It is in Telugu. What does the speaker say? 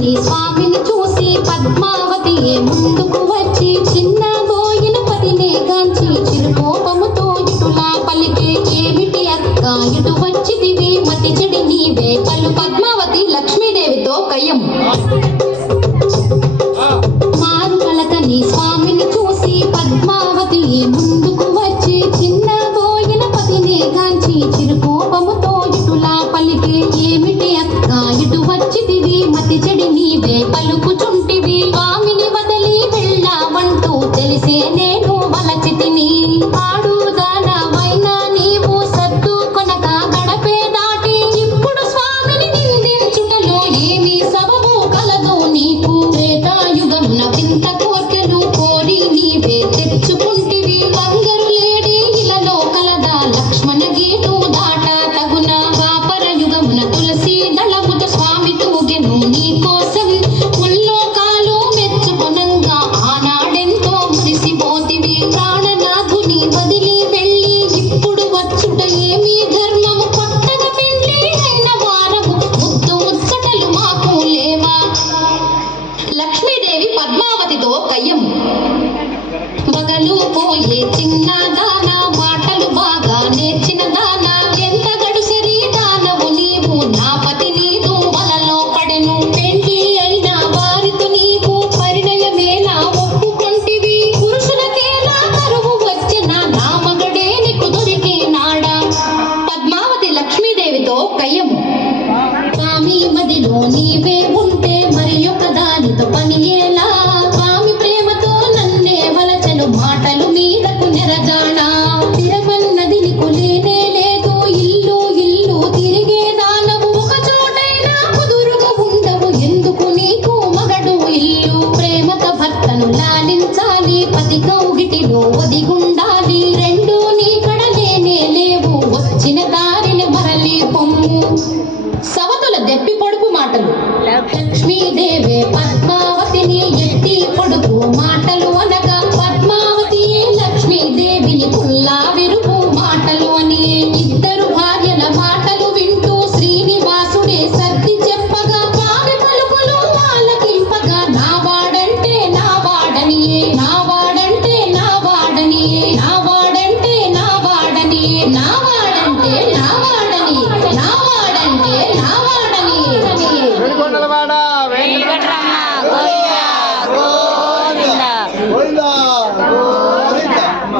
పలకని స్వామిని చూసి పద్మావతి ముందుకు వచ్చి చిన్న బోయిన పతినే కాంచి చిరుకోపముతో ఇటులా పలికే ఏమిటి అక్క ఇటు వచ్చిదివి మతి చెడి నీవే పలు పద్మావతి లక్ష్మీదేవితో కయ్యం మారు పలకని స్వామిని చూసి పద్మావతి ముందుకు వచ్చి చిన్న బోయిన పతినే కాంచి చిరుకోపముతో ఇటులా పలికే ఏమిటి అక్క ఇటు వచ్చిదివి మతి చెడి నీవే పలుకుచుంటివి స్వామిని వదలి వెళ్ళావంటూ తెలిసే నేను వలచితిని ఆడుదానవైనా నీవు సద్దు కొనక గడపే దాటి ఇప్పుడు స్వామిని నిందించుటలో ఏమి సబబు కలదు నీకు త్రేతాయుగమున వింత కోర్కెలు కోరి నీవే తెచ్చుకుంటివి బంగారు లేడి ఇలలో కలదా లక్ష్మణ గీటు దాట తగున ద్వాపర యుగమున తులసి దళముతో స్వామి తూగెను నీ కోసం ముల్లోకాలు మెచ్చుకొనంగా ఆనాడెంతో మురిసిపోతివి ప్రాణనాథుని వదిలి వెళ్ళి ఇప్పుడు వచ్చుట ఏమి ధర్మము కొట్టగ పెండ్లి అయిన వారము ముద్దు ముచ్చటలు మాకు లేవా లక్ష్మీదేవి పద్మావతితో కయ్యం పగలు పోయే చిన్న దాన మాటలు బాగా నేర్చిన దాన ఎంత గడుసరి దానవు నీవు నా పతి నీదు వలలో పడెను పెండ్లి అయిన వారితో నీవు పరిణయమేలా ఒప్పుకొంటివి పురుషులకేలా కరువు వచ్చిన నా మగడే నీకు దొరికినాడా పద్మావతి లక్ష్మీదేవితో కయ్యము స్వామి మదిలో నీవే ఉంటే మరి ఒక దానితో పని ఎలా స్వామి ప్రేమతో నన్నే వలచను మాటలు మీదకు నెరజాడా తిరమన్నది నీకు లేనే లేదు ఇల్లు ఇల్లు తిరిగే దానవు ఒక చోటైనా కుదురుగా ఉండవు ఎందుకు నీకు మగడు ఇల్లు ప్రేమతో భర్తను లాలించాలి పతి కౌగిటిలో ఒదిగుండాలి రెండు నీ కడలేనే లేవు వచ్చిన దారిని మరలి పొమ్ము సవతుల దెప్పి పొడుపు మాటలు లక్ష్మీదేవే పద్మ